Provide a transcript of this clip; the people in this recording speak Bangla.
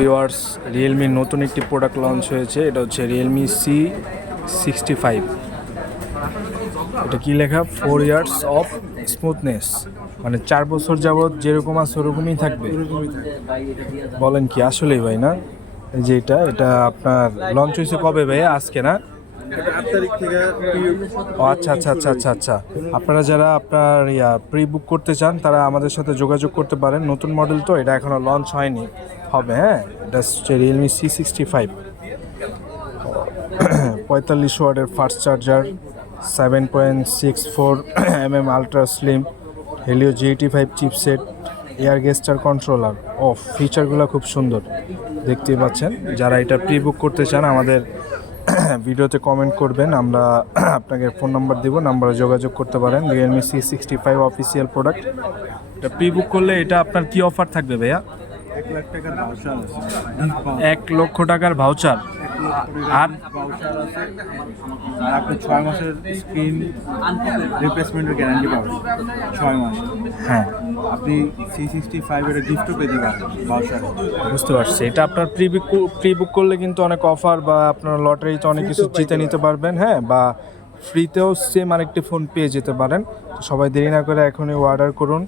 ভিউয়ার্স, রিয়েলমির নতুন একটি প্রোডাক্ট লঞ্চ হয়েছে। এটা হচ্ছে রিয়েলমি C65। এটা কি লেখা? 4 ইয়ার্স অফ স্মুথনেস, মানে 4 বছর যাবৎ যেরকম আছে ওরকমই থাকবে। বলেন কি, আসলেই ভাই? না, এই যে এটা আপনার লঞ্চ হয়েছে কবে ভাই? আজকে না? 8 তারিখ থেকে ও আচ্ছা আচ্ছা আচ্ছা আচ্ছা আচ্ছা। আপনারা যারা আপনার প্রি বুক করতে চান তারা আমাদের সাথে যোগাযোগ করতে পারেন। নতুন মডেল তো, এটা এখনও লঞ্চ হয়নি, হবে। হ্যাঁ, এটা হচ্ছে রিয়েলমি C65। 45 ওয়াটের fast charger, 7.64 ultra slim Helio G85 chipset, air gesture controller. ফিচারগুলো খুব সুন্দর, দেখতেই পাচ্ছেন। যারা এটা প্রি বুক করতে চান আমাদের ভিডিওতে কমেন্ট করবেন, আমরা আপনাকে ফোন নাম্বার দেবো, নাম্বারে যোগাযোগ করতে পারেন। Realme C65 official product. এটা প্রি বুক করলে এটা আপনার কি অফার থাকবে ভাইয়া? 1 লাখ টাকার ভাউচার আছে। 1 লক্ষ টাকার ভাউচার। আর ভাউচার আছে, আর আপনি 6 মাসের স্ক্রিন রিপ্লেসমেন্টের গ্যারান্টি পাবেন। 6 মাস। হ্যাঁ, আপনি C65 এর গিফটও পেতে পারেন ভাউচার। বুঝতে পারছি। এটা আপনার প্রি বুক করলে কিন্তু অনেক অফার, বা আপনার লটারিতে অনেক কিছু জিতে নিতে পারবেন। হ্যাঁ, বা ফ্রিতেও সেম আরেকটি ফোন পেয়ে যেতে পারেন। তো সবাই দেরি না করে এখনই অর্ডার করুন।